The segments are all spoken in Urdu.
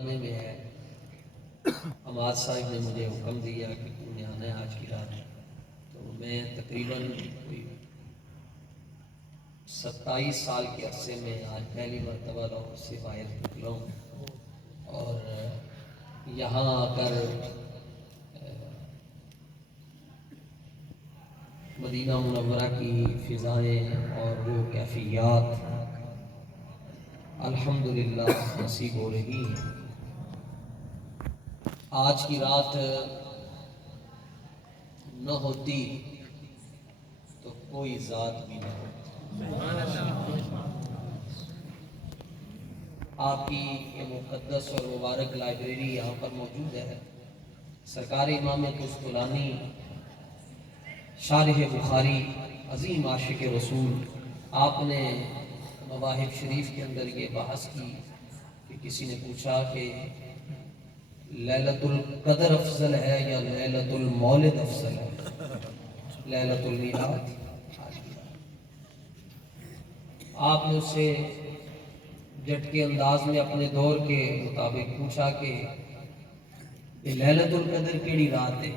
میں ہے عماد صاحب نے مجھے حکم دیا کہ تمہیں آنا ہے آج کی رات، تو میں تقریباً کوئی 27 سال کے عرصے میں آج پہلی مرتبہ لاہور سے باہر نکلا ہوں، اور یہاں آ کر مدینہ منورہ کی فضائیں اور وہ کیفیات الحمدللہ نصیب ہو رہی ہیں۔ آج کی رات نہ ہوتی تو کوئی ذات بھی نہ ہوتی۔ آپ کی یہ مقدس اور مبارک لائبریری یہاں پر موجود ہے۔ سرکار امام قسطلانی شارح بخاری عظیم عاشق رسول، آپ نے مواہب شریف کے اندر یہ بحث کی کہ کسی نے پوچھا کہ لیلۃ القدر افضل ہے یا لیلۃ المولد افضل ہے؟ لیلۃ المیلاد۔ آپ نے اس سے جٹ کے انداز میں اپنے دور کے مطابق پوچھا کہ یہ لیلۃ القدر کیڑی رات ہے؟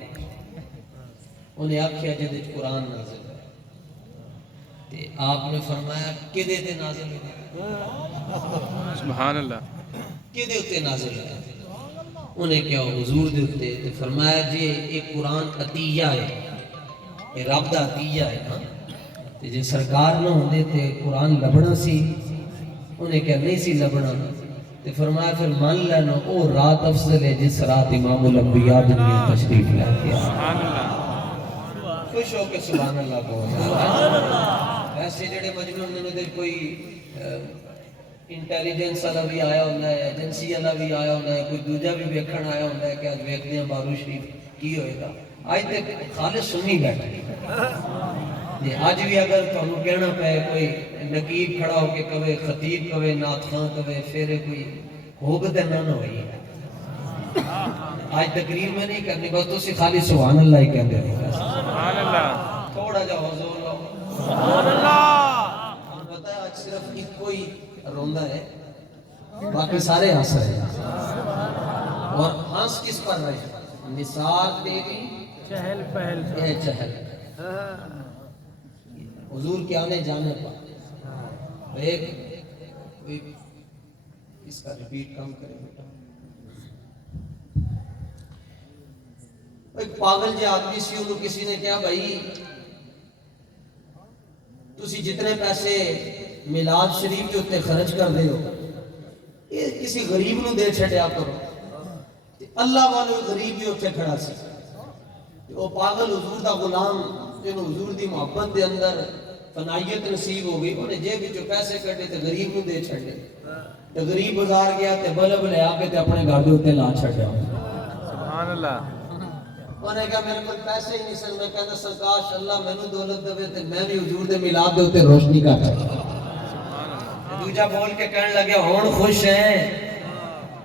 انہیں آکھیا جدے قرآن نازل ہے۔ تے آپ نے فرمایا کدے تے نازل ہے؟ سبحان اللہ۔ کدے تے نازل ہے؟ انہیں کیا حضور دے اتے تے فرمایا جی ایک قرآن عطیہ ہے، یہ رب دا عطیہ ہے نا، تے جے سرکار نہ ہوندے تے قرآن لبنا سی، انہیں کیا نہیں سی لبنا، تے فرمایا پھر مان لینا او رات افضل ہے جس رات امام الانبیاء دنیا تشریف لے کے آیا۔ خوش ہو کے سبحان اللہ کو ایسے جڑے مجنون نے دے کوئی انٹیلیجنس والا بھی آیا ہوتا ہے، ایجنسی والا بھی آیا ہوتا ہے، کوئی دوجا بھی ویکھن آیا ہوتا ہے کہ آج ویکھتے ہیں بارو شریف کی ہوئے گا۔ آج تک خالص سنی بیٹھے آج بھی اگر تمہیں کہنا پہ کوئی نقیب کھڑا ہو کے کہے، خطیب کہے، نعت خواں کہے، پھر کوئی ہوگ تے نہ ہوئی ہے۔ آج تقریر میں نہیں کرنی، بس تو سی خالی سبحان اللہ ہی کہہ دے سبحان اللہ۔ تھوڑا جا حضور لو سبحان اللہ۔ ہم پتہ ہے آج صرف ایک کوئی روندہ ہے، باقی سارے ہنس رہے ہیں، اور ہنس کس پر رہے؟ نثار تیری چہل پہل اے چہل۔ حضور کے آنے جانے پر ایک اس کا ریپیٹ کم کرے بیٹا۔ ایک پاگل جے آدمی سی، انہوں کسی نے کہا بھائی تسی جتنے پیسے میلاد شریف کے اتنے خرچ کر دے ہو یہ کسی غریب نو دے چھڑیا کرو۔ اللہ والے غریب بھی اتنے کھڑا سی، وہ پاگل حضور دا غلام جنہوں حضور دی محبت دے اندر فنائیت نصیب ہو گئی، انہیں جیب جو پیسے کٹے تے غریب نو دے چھڑے، تے غریب بازار گیا تے بلب لے آ کے تے اپنے گھر دے اتنے لا چھڑیا۔ سبحان اللہ۔ انہیں کہا میرے کو پیسے ہی نہیں سن، میں کہتا سرکاش اللہ میں نو دولت دوے تے میں بھی حضور دے میلاد دے اتنے روشنی کر سکتا۔ دوجا بول کے کہنے لگے ہون خوش ہیں،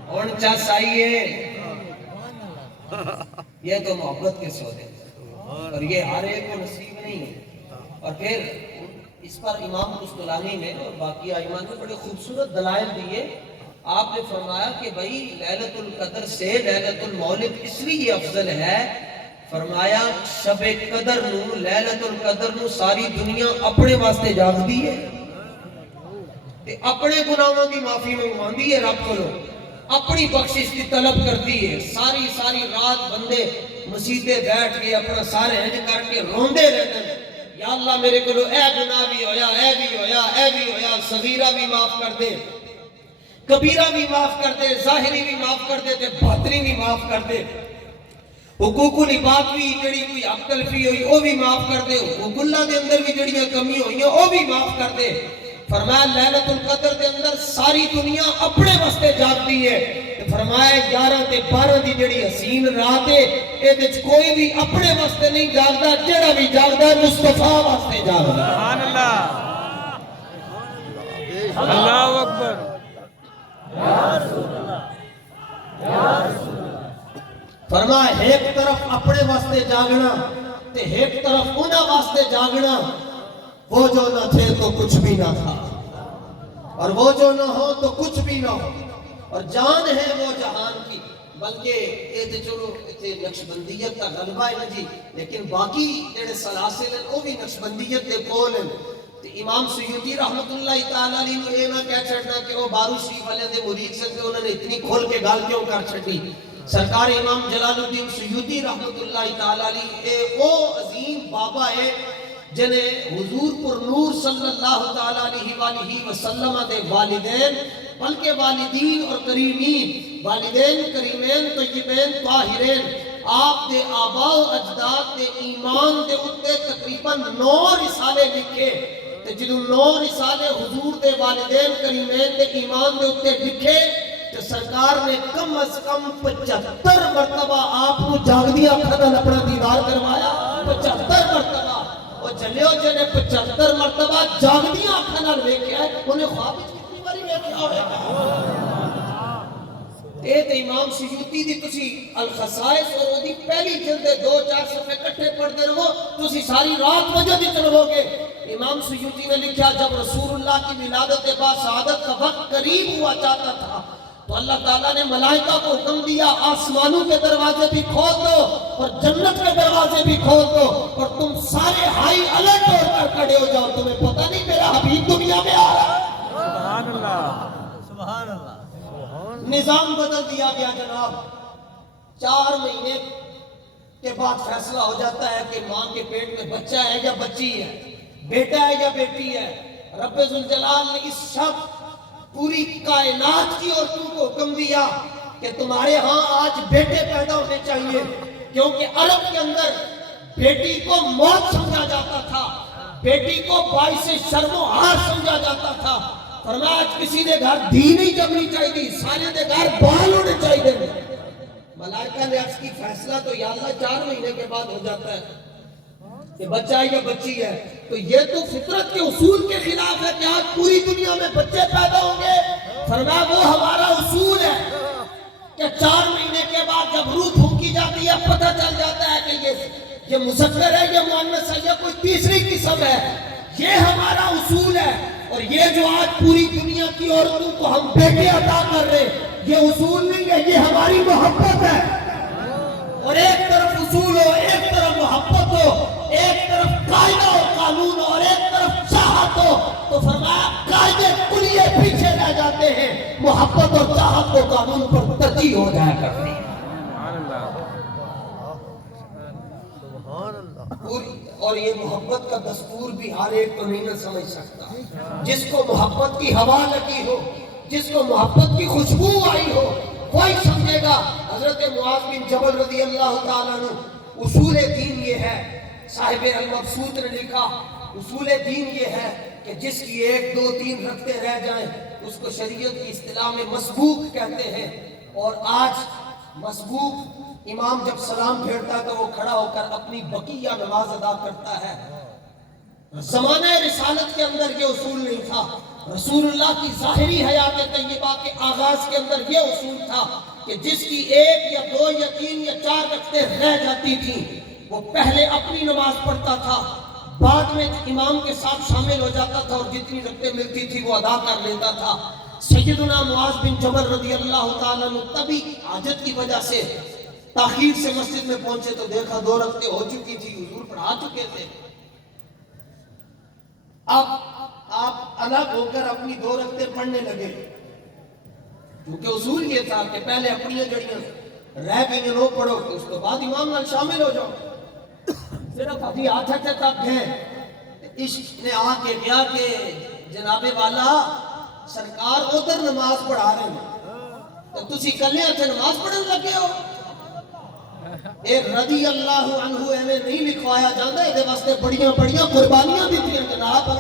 ہون چس آئیے، یہ تو محبت کے سودے اور یہ ہر ایک کو نصیب نہیں ہے۔ اور پھر اس پر امام قسطلانی نے اور باقی ائمہ نے بڑے خوبصورت دلائل دیے۔ آپ نے فرمایا کہ بھئی لیلۃ القدر سے لیلۃ المولد اس لیے افضل ہے، فرمایا شب قدر نو لیلۃ القدر نو ساری دنیا اپنے واسطے جاگ دی ہے، اپنے گناہوں کی معافی منگواندی ہے، رب کو اپنی بخشش کی طلب کرتی ہے۔ ساری رات بندے مسیتے بیٹھ کے اپنا سارے ہنج کر کے روندے رہتے ہیں، یا اللہ میرے کو اے گناہ بھی ہویا، اے بھی ہویا، اے بھی ہویا، صغیرہ بھی معاف کر دے، کبیرہ بھی معاف کر دے، ظاہری بھی معاف کر دے تے باطنی بھی معاف کر دے، حقوق العباد بھی جڑی کوئی حق تلفی ہوئی وہ بھی معاف کر دے، حقوق اللہ دے اندر بھی جڑیاں کمی ہوئی ہیں وہ بھی معاف کر دے۔ فرمایا لیلۃ القدر دے اندر ساری دنیا اپنے واسطے جاگتی ہے، فرمایا 11 تے 12 دی جڑی حسین رات ہے اے وچ کوئی بھی اپنے واسطے نہیں جاگدا، جڑا بھی جاگدا مصطفیٰ واسطے جاگدا۔ سبحان اللہ۔ اللہ اکبر۔ فرمایا ایک طرف اپنے واسطے جاگنا تے ایک طرف انہاں واسطے جاگنا، وہ جو نہ تھے تو کچھ بھی نہ تھا، اور وہ جو نہ ہو تو کچھ بھی نہ ہو۔ اور جان ہے وہ جہان کی. بلکہ یہ تے چلو اتنے نقشبندیت کا غلبہ ہے نا جی، لیکن باقی جڑے سلاسل ہیں وہ بھی نقشبندیت دے کول ہیں. تے امام سیوطی رحمت اللہ تعالی علیہ نے یہ نہ کہہ چھڑنا کہ وہ بارو شریف والے دے مرید سے تے انہوں نے اتنی کھول کے گل کیوں کر چھڑی. سرکار امام جلال الدین سیوطی رحمت اللہ تعالی علیہ وہ عظیم بابا ہے جنہیں حضور پر نور صلی اللہ تعالی علیہ وآلہ وسلم دے والدین بلکہ والدین اور کریمین، والدین کریمین طیبین طاہرین، آپ دے آباء و اجداد دے ایمان دے اتے تقریباً 9 رسالے لکھے. تے جدوں 9 رسالے حضور دے والدین کریمین دے ایمان دے اتے لکھے تے سرکار نے کم از کم 75 مرتبہ آپ کو جاگدیاں کھدن اپنا دیدار کروایا. 75 مرتبہ وہ چلیو جنے 75 مرتبہ جاگدیاں کھدن ویکھیا ہے، انہیں خواب کتنی باری ویکھیا ہوئے. اے تے امام سیوطی دی تسی الخصائص اور وہ دی پہلی جلد 2-4 صفحے کٹھے پڑھتے رہو تسی ساری رات وجہ دی چلو گے. امام سیوطی نے لکھا جب رسول اللہ کی ولادت با سعادت کا وقت قریب ہوا چاہتا تھا تو اللہ تعالیٰ نے ملائکہ کو حکم دیا آسمانوں کے دروازے بھی کھول دو اور جنت کے دروازے بھی کھول دو اور تم سارے ہائی الرٹ ہو کر کھڑے ہو جاؤ، تمہیں پتہ نہیں میرا حبیب دنیا میں آ رہا ہے. سبحان اللہ. سبحان اللہ. نظام بدل دیا گیا جناب. 4 مہینے کے بعد فیصلہ ہو جاتا ہے کہ ماں کے پیٹ میں بچہ ہے یا بچی ہے، بیٹا ہے یا بیٹی ہے. رب ذوالجلال نے اس شب پوری کائنات کی عورتوں کو حکم دیا کہ تمہارے ہاں آج بیٹے پیدا ہونے چاہیے، کیونکہ عرب کے اندر بیٹی کو موت سمجھا جاتا تھا، بیٹی کو باعث شرم و عار سمجھا جاتا تھا. فرمایا آج کسی دے گھر دھی نہیں جمنی چاہیے، سارے دے گھر بال ہونے چاہیے. ملائکہ نے عرض کی فیصلہ تو یا اللہ 4 مہینے کے بعد ہو جاتا ہے کہ بچہ ہے یا بچی ہے، تو یہ تو فطرت کے اصول کے خلاف ہے کہ آج پوری دنیا میں بچے پیدا ہوں گے. فرمایا وہ ہمارا اصول ہے کہ 4 مہینے کے بعد جب روح پھونکی جاتی ہے پتہ چل جاتا ہے کہ یہ مذکر ہے، یہ مؤنث ہے، یہ کوئی تیسری قسم ہے. یہ ہمارا اصول ہے. اور یہ جو آج پوری دنیا کی عورتوں کو ہم بیٹے عطا کر رہے ہیں یہ اصول نہیں ہے، یہ ہماری محبت ہے. اور ایک طرف اصول ہو، ایک طرف محبت ہو، ایک طرف قاعدہ و قانون اور ایک طرف چاہت ہو، تو فرمایا قاعدے کلیے پیچھے رہ جاتے ہیں، محبت اور چاہت کو قانون پر ترجیح ہو جایا کرتی ہے. سبحان اللہ. اور یہ محبت کا دستور بھی ہر ایک تو نہیں نہ سمجھ سکتا. جس کو محبت کی ہوا لگی ہو، جس کو محبت کی خوشبو آئی ہو وہی سمجھے گا. حضرت معاذ بن جبل رضی اللہ تعالیٰ عنہ اصول دین یہ ہے، صاحب المبسوط نے لکھا اصول دین یہ ہے کہ جس کی 1 2 3 رکھتے رہ جائیں اس کو شریعت کی اصطلاح میں مسبوق کہتے ہیں. اور آج مسبوق امام جب سلام پھیرتا ہے تو وہ کھڑا ہو کر اپنی بقیہ نماز ادا کرتا ہے. زمانہ رسالت کے اندر یہ اصول نہیں تھا. رسول اللہ کی ظاہری حیات طیبہ کے آغاز کے اندر یہ اصول تھا کہ جس کی 1 یا 2 یا 3 یا 4 رکعتیں رہ جاتی تھیں وہ پہلے اپنی نماز پڑھتا تھا، بعد میں امام کے ساتھ شامل ہو جاتا تھا اور جتنی رکعتیں ملتی تھی وہ ادا کر لیتا تھا. سیدنا معاذ بن جبل رضی اللہ تعالیٰ عنہ تبھی حاجت کی وجہ سے تاخیر سے مسجد میں پہنچے تو دیکھا 2 رکعتیں ہو چکی تھی، حضور پڑھا چکے تھے. اب آپ الگ ہو کر اپنی 2 رکعتیں پڑھنے لگے، کیونکہ اصول یہ تھا کہ پہلے اپنی جڑیاں رہ گئی وہ پڑھو اس کے بعد امام نال شامل ہو جاؤ. صرف ابھی ہاتھ تک گئے عشق نے آ کے گیا کہ جناب والا سرکار ادھر نماز پڑھا رہے ہیں تو تسی کلے ہاتھ نماز پڑھن لگے ہو. ایک رضی اللہ عنہ ایویں نہیں لکھوایا جاتا، یہ واسطے بڑیاں بڑیاں قربانیاں دیتی ہیں جناب.